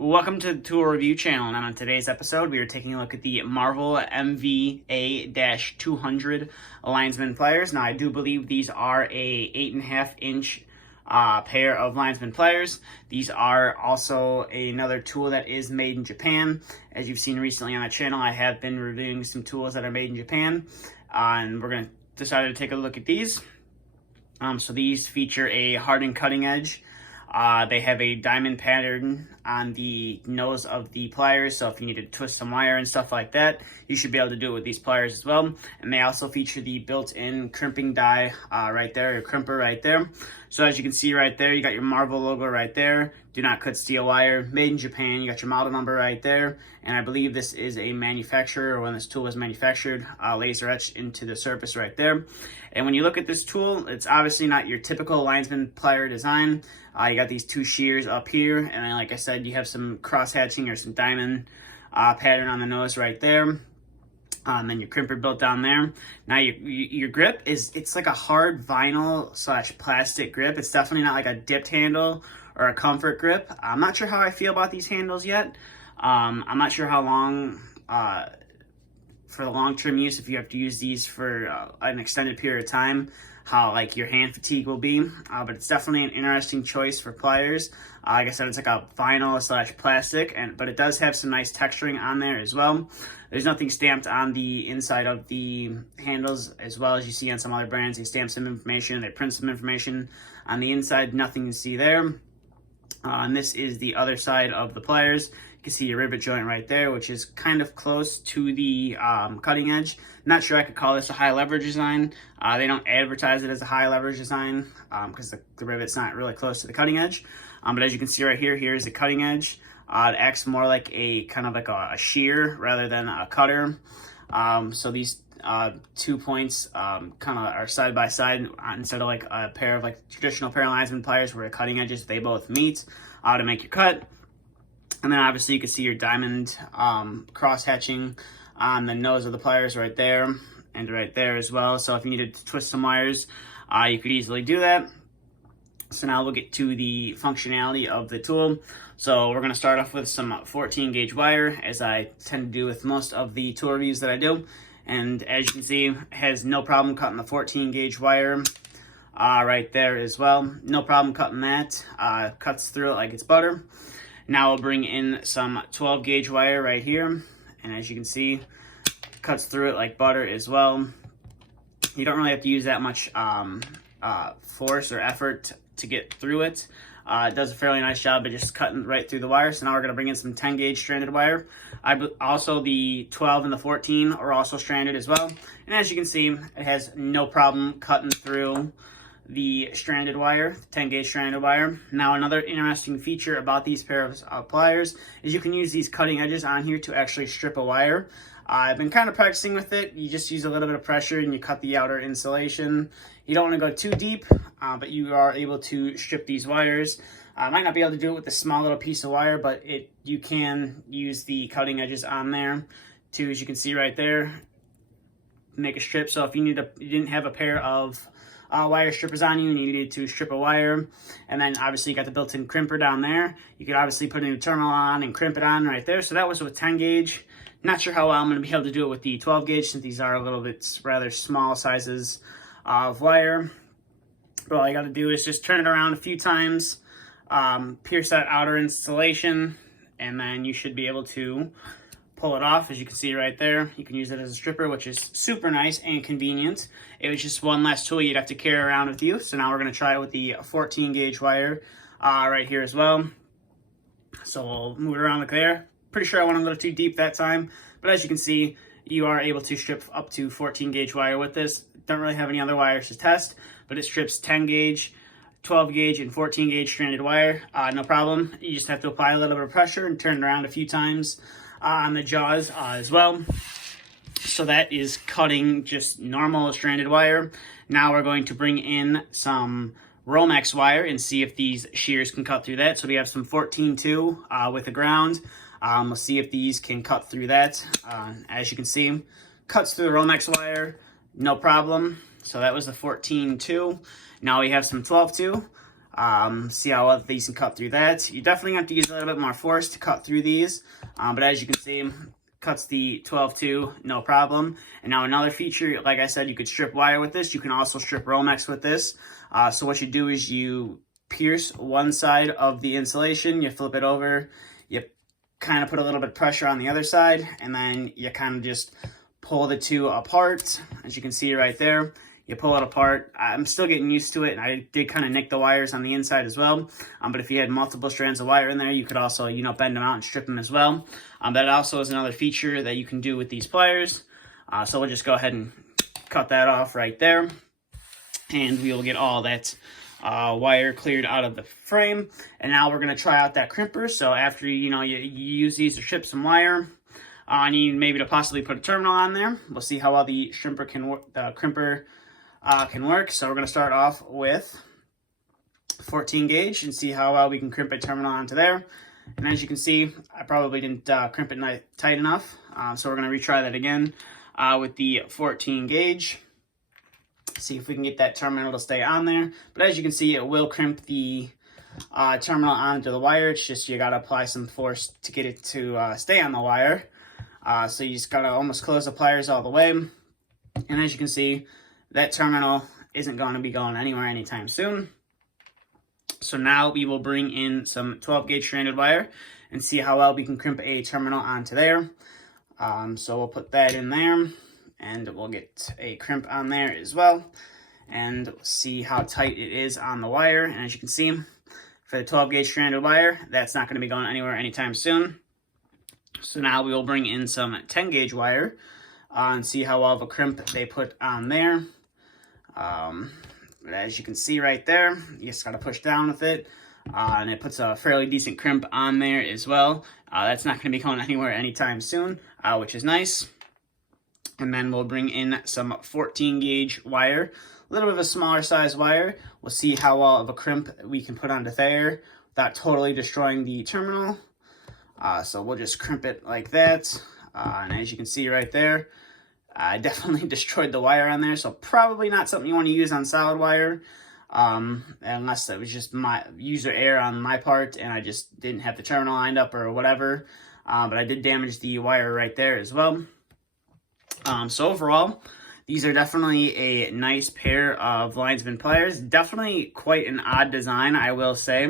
Welcome to the Tool Review channel, and on today's episode we are taking a look at the Marvel MVA-200 Lineman pliers. Now I do believe these are a 8.5 inch pair of Lineman pliers. These are also another tool that is made in Japan. As you've seen recently on the channel, I have been reviewing some tools that are made in Japan, and we're going to decide to take a look at these. So these feature a hardened cutting edge. They have a diamond pattern on the nose of the pliers, so if you need to twist some wire and stuff like that, you should be able to do it with these pliers as well. And they also feature the built-in crimping die right there, or crimper right there. So as you can see right there, you got your Marvel logo right there. Do not cut steel wire, made in Japan. You got your model number right there. And I believe this is a manufacturer, or when this tool was manufactured, laser etched into the surface right there. And when you look at this tool, it's obviously not your typical Lineman plier design. You got these two shears up here, and then like I said, you have some cross hatching or some diamond pattern on the nose right there. Then your crimper built down there. Now your grip it's like a hard vinyl / plastic grip. It's definitely not like a dipped handle or a comfort grip. I'm not sure how I feel about these handles yet. I'm not sure how long, for the long-term use, if you have to use these for an extended period of time, how like your hand fatigue will be, but it's definitely an interesting choice for pliers. Like I said, it's like a vinyl / plastic, but it does have some nice texturing on there as well. There's nothing stamped on the inside of the handles, as well as you see on some other brands. They stamp some information, they print some information on the inside, nothing to see there. And this is the other side of the pliers. You can see your rivet joint right there, which is kind of close to the cutting edge. Not sure I could call this a high leverage design. They don't advertise it as a high leverage design because the rivet's not really close to the cutting edge. But as you can see right here, here's the cutting edge. It acts more like a kind of like a shear rather than a cutter. So these 2 points kind of are side by side instead of like a pair of like traditional pair of Lineman pliers where the cutting edges, they both meet to make your cut. And then obviously you can see your diamond cross hatching on the nose of the pliers right there and right there as well. So if you needed to twist some wires, you could easily do that. So now we'll get to the functionality of the tool. So we're going to start off with some 14 gauge wire, as I tend to do with most of the tool reviews that I do. And as you can see, it has no problem cutting the 14 gauge wire right there as well. No problem cutting that. Cuts through it like it's butter. Now we'll bring in some 12 gauge wire right here. And as you can see, cuts through it like butter as well. You don't really have to use that much force or effort to get through it. It does a fairly nice job of just cutting right through the wire. So now we're going to bring in some 10 gauge stranded wire. Also, the 12 and the 14 are also stranded as well. And as you can see, it has no problem cutting through the stranded wire, 10 gauge stranded wire. Now another interesting feature about these pairs of pliers is you can use these cutting edges on here to actually strip a wire. I've been kind of practicing with it. You just use a little bit of pressure and you cut the outer insulation. You don't want to go too deep, but you are able to strip these wires. I might not be able to do it with a small little piece of wire, but you can use the cutting edges on there to, as you can see right there, make a strip. So if you didn't have a pair of wire strippers on you and you needed to strip a wire, and then obviously you got the built-in crimper down there, you could obviously put a new terminal on and crimp it on right there. So that was with 10 gauge. Not sure how well I'm going to be able to do it with the 12 gauge, since these are a little bit rather small sizes of wire. But all you got to do is just turn it around a few times, pierce that outer insulation, and then you should be able to pull it off. As you can see right there, you can use it as a stripper, which is super nice and convenient. It was just one less tool you'd have to carry around with you. So now we're going to try it with the 14 gauge wire right here as well. So we'll move it around like there. Pretty sure I went a little too deep that time, but as you can see, you are able to strip up to 14 gauge wire with this. Don't really have any other wires to test, but it strips 10 gauge, 12 gauge, and 14 gauge stranded wire. No problem. You just have to apply a little bit of pressure and turn it around a few times on the jaws as well. So that is cutting just normal stranded wire. Now we're going to bring in some Romex wire and see if these shears can cut through that. So we have some 14-2 with the ground. We'll see if these can cut through that. As you can see, cuts through the Romex wire, no problem. So that was the 14-2. Now we have some 12-2. See how well these can cut through that. You definitely have to use a little bit more force to cut through these, but as you can see, cuts the 12-2, no problem. And now another feature, like I said, you could strip wire with this. You can also strip Romex with this. So what you do is you pierce one side of the insulation, you flip it over, you kind of put a little bit of pressure on the other side, and then you kind of just pull the two apart. As you can see right there, you pull it apart. I'm still getting used to it, and I did kind of nick the wires on the inside as well. But if you had multiple strands of wire in there, you could also, bend them out and strip them as well. That also is another feature that you can do with these pliers. So we'll just go ahead and cut that off right there, and we will get all that wire cleared out of the frame. And now we're going to try out that crimper. So after you use these to strip some wire, I need maybe to possibly put a terminal on there. We'll see how well the crimper can work. So we're going to start off with 14 gauge and see how well we can crimp a terminal onto there. And as you can see, I probably didn't crimp it tight enough. So we're going to retry that again with the 14 gauge. See if we can get that terminal to stay on there. But as you can see, it will crimp the terminal onto the wire. It's just you got to apply some force to get it to stay on the wire. So you just got to almost close the pliers all the way. And as you can see, that terminal isn't going to be going anywhere anytime soon. So now we will bring in some 12 gauge stranded wire and see how well we can crimp a terminal onto there. So we'll put that in there, and we'll get a crimp on there as well, and see how tight it is on the wire. And as you can see, for the 12 gauge stranded wire, that's not going to be going anywhere anytime soon. So now we will bring in some 10 gauge wire and see how well of a crimp they put on there. As you can see right there, you just got to push down with it, and it puts a fairly decent crimp on there as well. That's not going to be going anywhere anytime soon, which is nice. And then we'll bring in some 14 gauge wire, a little bit of a smaller size wire. We'll see how well of a crimp we can put onto there without totally destroying the terminal. So we'll just crimp it like that. And as you can see right there, I definitely destroyed the wire on there, so probably not something you want to use on solid wire, unless it was just my user error on my part and I just didn't have the terminal lined up or whatever. But I did damage the wire right there as well. So overall, these are definitely a nice pair of linesman pliers. Definitely quite an odd design, I will say,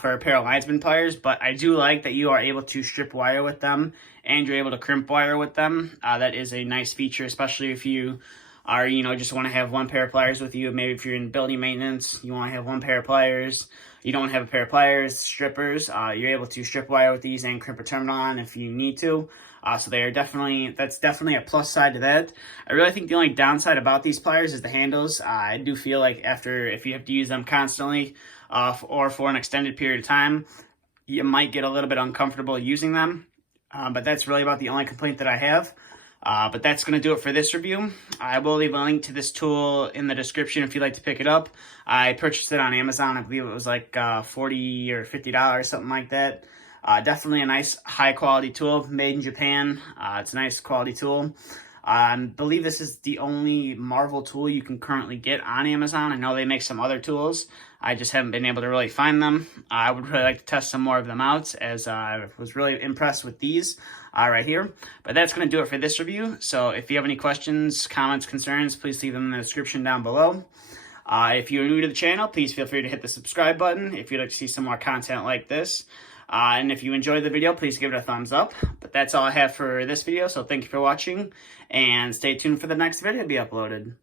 for a pair of linesman pliers. But I do like that you are able to strip wire with them and you're able to crimp wire with them. That is a nice feature, especially if you are, just want to have one pair of pliers with you. Maybe if you're in building maintenance, you want to have one pair of pliers. You don't have a pair of pliers, strippers. You're able to strip wire with these and crimp a terminal on if you need to. So that's definitely a plus side to that. I really think the only downside about these pliers is the handles. I do feel like if you have to use them constantly or for an extended period of time, you might get a little bit uncomfortable using them. But that's really about the only complaint that I have. But that's going to do it for this review. I will leave a link to this tool in the description if you'd like to pick it up. I purchased it on Amazon. I believe it was like $40 or $50, something like that. Definitely a nice high quality tool made in Japan. It's a nice quality tool. I believe this is the only Marvel tool you can currently get on Amazon. I know they make some other tools. I just haven't been able to really find them. I would really like to test some more of them out, as I was really impressed with these right here. But that's going to do it for this review. So if you have any questions, comments, concerns, please leave them in the description down below. If you're new to the channel, please feel free to hit the subscribe button if you'd like to see some more content like this. And if you enjoyed the video, please give it a thumbs up. But that's all I have for this video, so thank you for watching, and stay tuned for the next video to be uploaded.